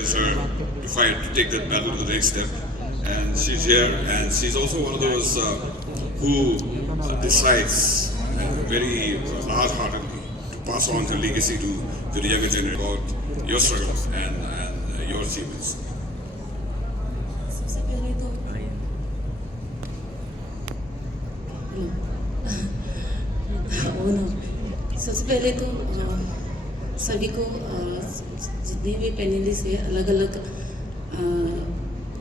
is her to fight to take that battle to the next step. And she's here, and she's also one of those who decides very hard-heartedly to pass on her legacy to the younger generation about your struggle and your achievements. सबसे पहले तो सबसे पहले तो सभी को जितने भी पैनलिस्ट है अलग अलग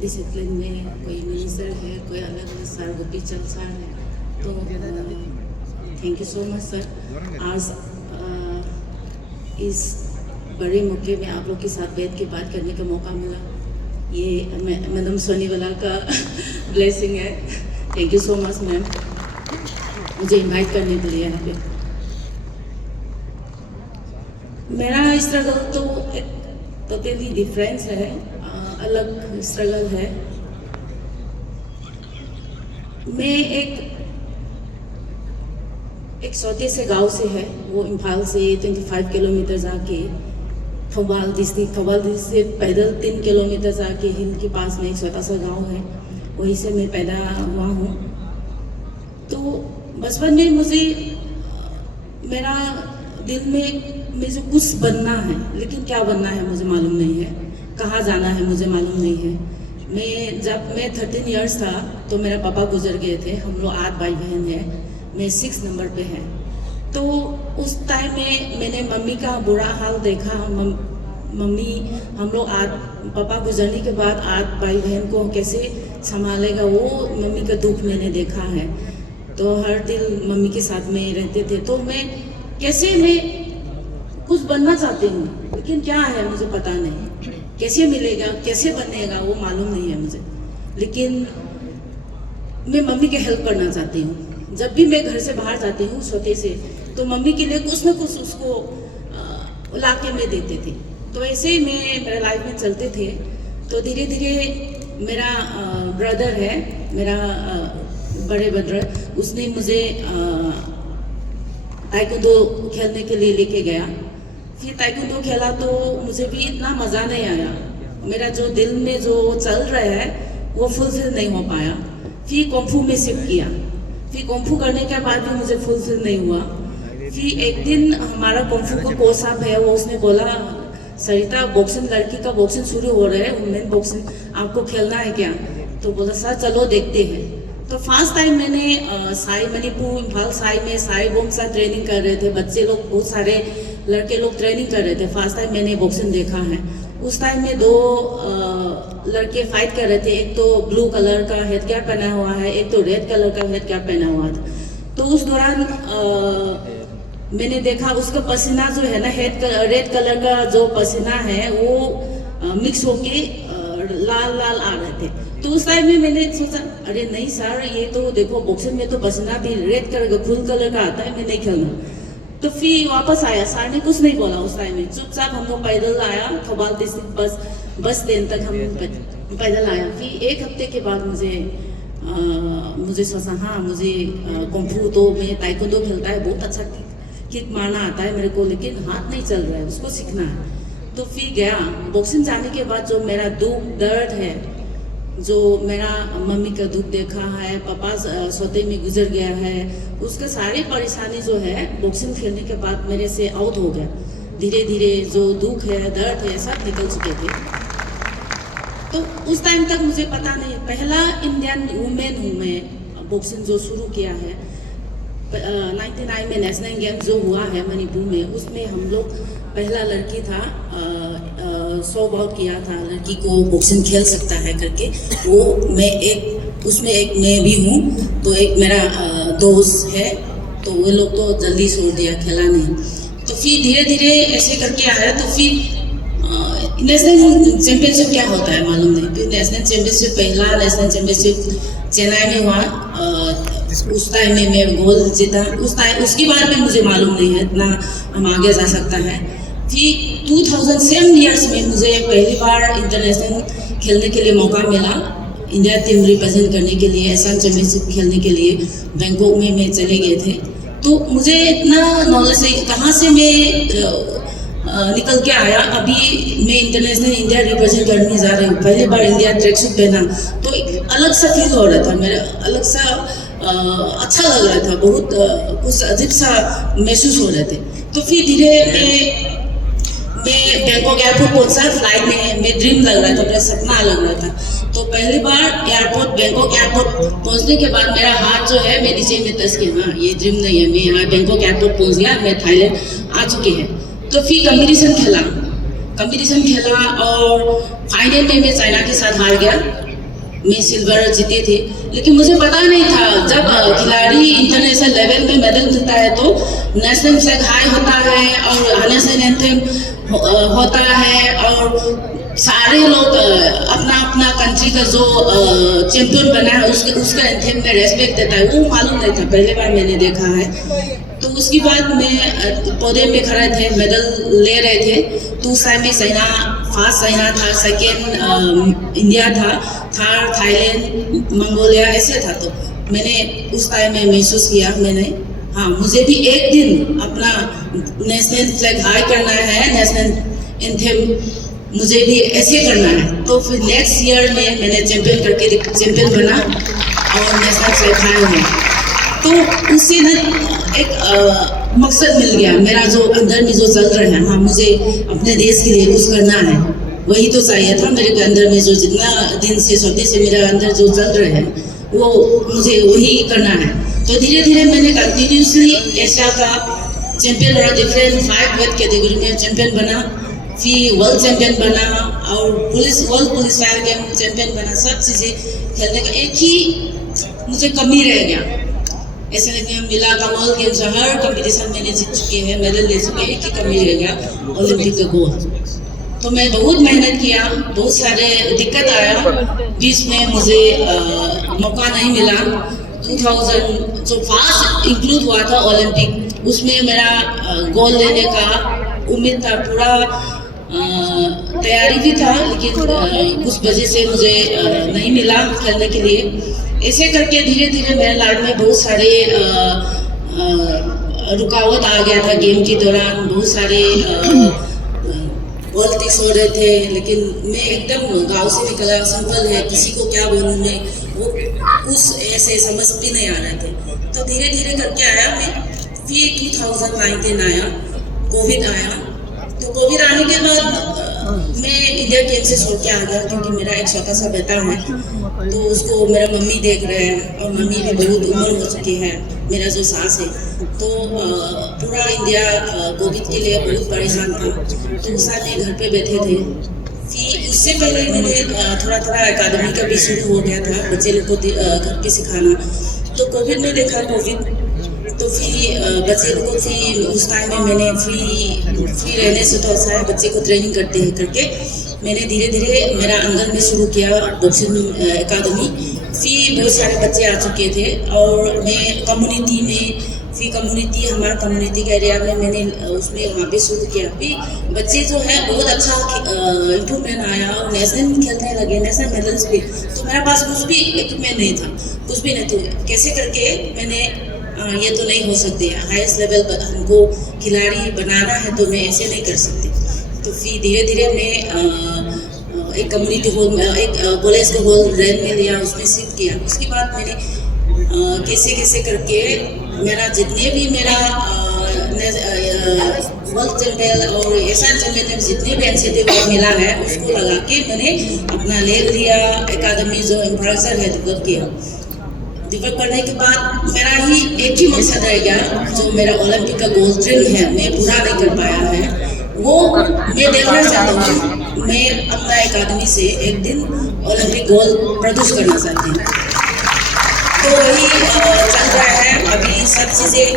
डिसिप्लिन में, कोई मिनिस्टर है, कोई अलग अलग सर, गोपी चंद सर है, तो thank you so much sir. आज इस बड़े मौके में आप लोग के साथ बैठ के बात करने का मौका मिला, ये मैडम सोनीवाला का ब्लेसिंग है। Thank you so much ma'am, मुझे इनवाइट करने के लिए यहाँ पे। मेरा स्ट्रगल तो टोटली डिफरेंस है, अलग स्ट्रगल है। मैं एक छोटे से गांव से है, वो इम्फाल से 25 किलोमीटर जाके थौबाल डिस्ट्रिक्ट से पैदल 3 किलोमीटर जाके हिल के पास में एक छोटा सा गांव है, वहीं से मैं पैदा हुआ हूँ। तो बचपन में मुझे मेरा दिल में मुझे कुछ बनना है, लेकिन क्या बनना है मुझे मालूम नहीं है, कहाँ जाना है मुझे मालूम नहीं है। जब मैं 13 इयर्स था तो मेरा पापा गुजर गए थे। हम लोग 8 भाई बहन हैं, मैं 6 नंबर पे है। तो उस टाइम में मैंने मम्मी का बुरा हाल देखा। मम्मी हम लोग पापा गुजरने के बाद 8 भाई बहन को कैसे संभालेगा, वो मम्मी का दुख मैंने देखा है। तो हर दिन मम्मी के साथ में रहते थे। तो मैं कुछ बनना चाहती हूँ, लेकिन क्या है मुझे पता नहीं, कैसे मिलेगा, कैसे बनेगा वो मालूम नहीं है मुझे। लेकिन मैं मम्मी की हेल्प करना चाहती हूँ। जब भी मैं घर से बाहर जाती हूँ छोटे से, तो मम्मी के लिए कुछ न कुछ उसको ला के मैं देते थे। तो ऐसे ही मेरा लाइफ में चलते थे। तो धीरे धीरे मेरा ब्रदर है, मेरा बड़े ब्रदर, उसने मुझे ताइक्वांडो खेलने के लिए लेके गया। फिर ताइक्वांडो खेला तो मुझे भी इतना मज़ा नहीं आया। मेरा जो दिल में जो चल रहा है वो फुलफिल नहीं हो पाया। फिर कुंफू में शिफ्ट किया। फिर कुंफू करने के बाद भी मुझे फुलफिल नहीं हुआ। फिर एक दिन हमारा कुंफू का कोच साहब है, वो उसने बोला, सरिता बॉक्सिंग, लड़की का बॉक्सिंग शुरू हो रहा है, वुमेन बॉक्सिंग, आपको खेलना है क्या? तो बोला सर चलो देखते हैं। तो फर्स्ट टाइम मैंने साई मणिपुर इम्फाल साई में साई बोम साथ ट्रेनिंग कर रहे थे। बच्चे लोग, बहुत सारे लड़के लोग ट्रेनिंग कर रहे थे। फर्स्ट टाइम मैंने बॉक्सिंग देखा है। उस टाइम में 2 लड़के फाइट कर रहे थे। एक तो ब्लू कलर का हेड कैप पहना हुआ है, एक तो रेड कलर का हेड कैप पहना हुआ था। तो उस दौरान मैंने देखा उसका पसीना जो है ना, रेड कलर का जो पसीना है वो मिक्स होके लाल लाल आ रहे थे। तो उस टाइम में मैंने सोचा, अरे नहीं सर, ये तो देखो बॉक्सिंग में तो पसीना भी रेड कलर का, फुल कलर का आता है, मैं नहीं खेलना। तो फिर वापस आया, सर ने कुछ नहीं बोला उस टाइम में। चुपचाप हम लोग पैदल आया, थौबाल डिस्ट्रिक्ट बस स्टैंड तक हम पैदल आया। फिर 1 हफ्ते के बाद मुझे सोचा, हाँ मुझे कुंफू तो मैं ताइक्वांडो खेलता है, बहुत अच्छा किक मारना आता है मेरे को, लेकिन हाथ नहीं चल रहा है, उसको सीखना है। तो फिर गया। बॉक्सिंग जाने के बाद जो मेरा दुख दर्द है, जो मेरा मम्मी का दुख देखा है, पापा सौते में गुजर गया है, उसका सारी परेशानी जो है बॉक्सिंग खेलने के बाद मेरे से आउट हो गया। धीरे धीरे जो दुख है, दर्द है, सब निकल चुके थे। तो उस टाइम तक मुझे पता नहीं, पहला इंडियन वुमेन हूँ मैं बॉक्सिंग जो शुरू किया है। 99 में नेशनल गेम जो हुआ है मणिपुर में, उसमें हम लोग पहला लड़की था, 100 बाउट किया था, लड़की को बॉक्सिंग खेल सकता है करके। वो उसमें एक मैं भी हूँ। तो एक मेरा दोस्त है, तो वो लोग तो जल्दी छोड़ दिया, खेला नहीं। तो फिर धीरे धीरे ऐसे करके आया। तो फिर नेशनल चैंपियनशिप क्या होता है मालूम नहीं। फिर नेशनल चैंपियनशिप, पहला नेशनल चैंपियनशिप चेन्नई में हुआ। उस टाइम में मैं गोल्ड जीता। उसके बारे में मुझे मालूम नहीं है, इतना हम आगे जा सकता है। फिर 2007 ईयर्स में मुझे पहली बार इंटरनेशनल खेलने के लिए मौका मिला, इंडिया टीम रिप्रेजेंट करने के लिए, एशियन चैंपियनशिप खेलने के लिए बैंकॉक में मैं चले गए थे। तो मुझे इतना नॉलेज है, कहाँ से मैं निकल के आया। अभी मैं इंटरनेशनल इंडिया रिप्रेजेंट करने जा रही हूँ। पहली बार इंडिया ट्रैक सूट पहना तो एक अलग सा फील हो रहा था मेरा, अलग सा अच्छा लग रहा था, बहुत कुछ अजीब सा महसूस हो रहे थे। तो फिर धीरे मैं बैंकॉक एयरपोर्ट पहुंचा। फ्लाइट में मैं ड्रीम लग रहा था, मेरा सपना लग रहा था। तो पहली बार बैंकॉक एयरपोर्ट पहुंचने के बाद मेरा हाथ जो है मैं नीचे में तस के, हाँ ये ड्रीम नहीं है, मैं यहाँ बैंकॉक एयरपोर्ट पहुंच गया, मैं थाईलैंड आ चुके हैं। तो फिर कंपटीशन खेला और फाइनल में मैं चाइना के साथ हार गया। मैं सिल्वर जीते थे, लेकिन मुझे पता नहीं था जब खिलाड़ी इंटरनेशनल लेवल में मेडल मिलता है तो नेशनल फ्लैग हाई होता है और नेशनल एंथम होता है और सारे लोग अपना अपना कंट्री का जो चैंपियन बना है उसका एंथम में रेस्पेक्ट देता है। वो मालूम नहीं था, पहले बार मैंने देखा है। तो उसके बाद मैं पौधे में खड़े थे, मेडल ले रहे थे। तो उस टाइम में फर्स्ट चाइना था, सेकेंड इंडिया था, थर्ड थाईलैंड, मंगोलिया ऐसे था। तो मैंने उस टाइम में महसूस किया हाँ मुझे भी एक दिन अपना नेशनल फ्लैग हाई करना है, नेशनल एंथम मुझे भी ऐसे करना है। तो फिर नेक्स्ट ईयर में मैंने चैंपियन बना और नेशनल फ्लैग हाई हुआ। तो उससे ना एक मकसद मिल गया मेरा, जो अंदर में जो चल रहा है, हाँ मुझे अपने देश के लिए कुछ करना है, वही तो चाहिए था मेरे अंदर में। जो जितना दिन से छोटे से मेरे अंदर जो चल रहे हैं वो मुझे वही करना है। तो धीरे धीरे मैंने कंटिन्यूसली एशिया का चैंपियन बना, डिफरेंट 5 वेट कैटेगरी में चैंपियन बना, फिर वर्ल्ड चैंपियन बना और world police fire game champion बना। सब चीज़ें खेलने का एक ही मुझे कमी रह गया। ऐसे नहीं मिला कॉमनवेल्थ गेम्स हर कंपटीशन मैंने जीत चुके हैं, मेडल ले चुके हैं, एक ही कमी रह गया, ओलंपिक का गोल्ड। तो मैं बहुत मेहनत किया, बहुत सारे दिक्कत आया, बीच में मुझे मौका नहीं मिला। 2000 जो फास्ट इंक्लूड हुआ था ओलंपिक, उसमें मेरा गोल्ड लेने का उम्मीद था, पूरा तैयारी भी था, लेकिन कुछ वजह से मुझे नहीं मिला खेलने के लिए। ऐसे करके धीरे धीरे मेरे लाइफ में बहुत सारे रुकावट आ गया था। गेम के दौरान बहुत सारे पॉलिटिक्स हो रहे थे, लेकिन मैं एकदम गांव से निकला, सिंपल है, किसी को क्या बोलूँ मैं, वो कुछ ऐसे समझ भी नहीं आ रहे थे। तो धीरे धीरे करके आया मैं। फिर 2019 आया, कोविड आया। तो कोविड आने के बाद मैं इंडिया गेम से छोड़ के आ गया, क्योंकि मेरा एक छोटा सा बेटा है, तो उसको मेरा मम्मी देख रहे हैं और मम्मी भी बहुत उम्र हो चुकी है, मेरा जो सास है। तो पूरा इंडिया कोविड के लिए बहुत परेशान था। तो उस साथ घर पे बैठे थे। फिर उससे पहले मैंने थोड़ा थोड़ा अकादमी का भी शुरू हो गया था, बच्चे लोग को घर पे सिखाना। तो कोविड में देखा कोविड, तो फिर बच्चे लोग को फिर उस टाइम में मैंने फ्री रहने से तो अच्छा है, बच्चे को ट्रेनिंग करते हैं करके मैंने धीरे धीरे मेरा आंगन में शुरू किया बॉक्सिंग अकादमी। फिर बहुत सारे बच्चे आ चुके थे और मैं कम्युनिटी में, फिर हमारा कम्युनिटी के एरिया में मैंने उसमें वहाँ पे शुरू किया। फिर बच्चे जो है बहुत अच्छा इम्प्रूवमेंट आया और नेशनल खेलने लगे, नेशनल मेडल्स भी। तो मेरे पास कुछ भी इक्विपमेंट नहीं था, कुछ भी नहीं था। कैसे करके मैंने ये तो नहीं हो सकते, हाईएस्ट लेवल पर हमको खिलाड़ी बनाना है, तो मैं ऐसे नहीं कर सकती। तो फिर धीरे धीरे मैं एक कम्युनिटी हॉल में, एक कॉलेज का हॉल रेंट में लिया, उसमें शिफ्ट किया। उसके बाद मैंने कैसे करके मेरा जितने भी मेरा वर्ल्ड चैंपियन और एशियन चैंपियन जितने भी एनसीटी मिला है, उसको लगा के मैंने अपना ले लिया अकादमी, जो इंफ्रास्ट्रक्चर है डेवलप किया। डेवलप करने के बाद मेरा ही एक ही मकसद रह गया, जो मेरा ओलंपिक का गोल्ड ड्रीम है, मैं पूरा नहीं कर पाया है, वो मैं देखना चाहता हूँ। मैं अपना अकादमी से एक दिन ओलंपिक गोल्ड प्रोड्यूस करना चाहती हूँ। तो वही चल रहा है अभी सब चीज़ें।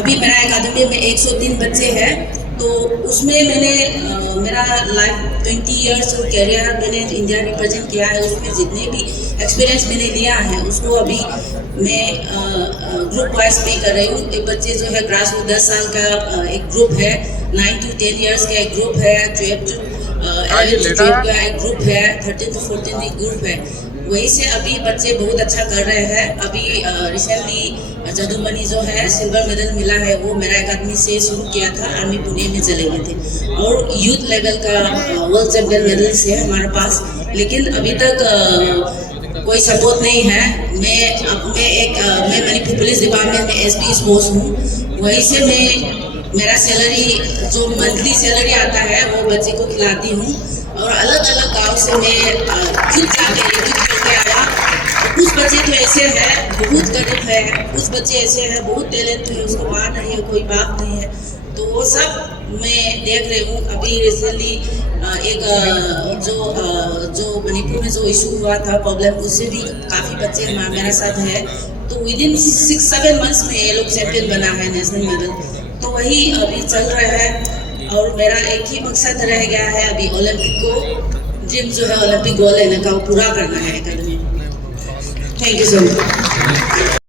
अभी मेरा अकादमी में 103 बच्चे हैं, तो उसमें मैंने मेरा लाइफ 20 ईयर्स कैरियर मैंने इंडिया रिप्रेजेंट किया है। उसमें जितने भी एक्सपीरियंस मैंने लिया है उसको अभी मैं ग्रुप वाइज में कर रही हूँ। एक बच्चे जो है ग्रास रूट 10 साल का एक ग्रुप है, 9 to 10 ईयर्स का एक ग्रुप है, 12 to का एक ग्रुप है, 13 to 14 ग्रुप है, वहीं से अभी बच्चे बहुत अच्छा कर रहे हैं। अभी रिसेंटली जदुमणि जो है सिल्वर मेडल मिला है, वो मेरा अकादमी से शुरू किया था, आर्मी पुणे में चले गए थे। और यूथ लेवल का वर्ल्ड चैंपियन मेडल्स है हमारे पास, लेकिन अभी तक कोई सपोर्ट नहीं है। मैं मणिपुर पुलिस डिपार्टमेंट में एसपी स्पोर्ट्स हूँ, वहीं से मेरा सैलरी जो मंथली सैलरी आता है वो बच्चे को खिलाती हूँ। और अलग अलग गांव से मैं खुद जाके करके आया। कुछ बच्चे तो ऐसे हैं बहुत गरीब है, कुछ बच्चे ऐसे हैं बहुत टैलेंट है, उसको माँ नहीं है, कोई बाप नहीं है, तो वो सब मैं देख रही हूँ। अभी रिसेंटली एक जो मणिपुर में जो इशू हुआ था प्रॉब्लम, उससे भी काफ़ी बच्चे मेरे साथ है। तो विदिन 6-7 मंथ्स में ये लोग चैंपियन बना है नेशनल मेडल। तो वही अभी चल रहा है और मेरा एक ही मकसद रह गया है अभी ओलंपिक को, ड्रीम जो है ओलंपिक गोल लेने का वो पूरा करना है academy. Thank you so much.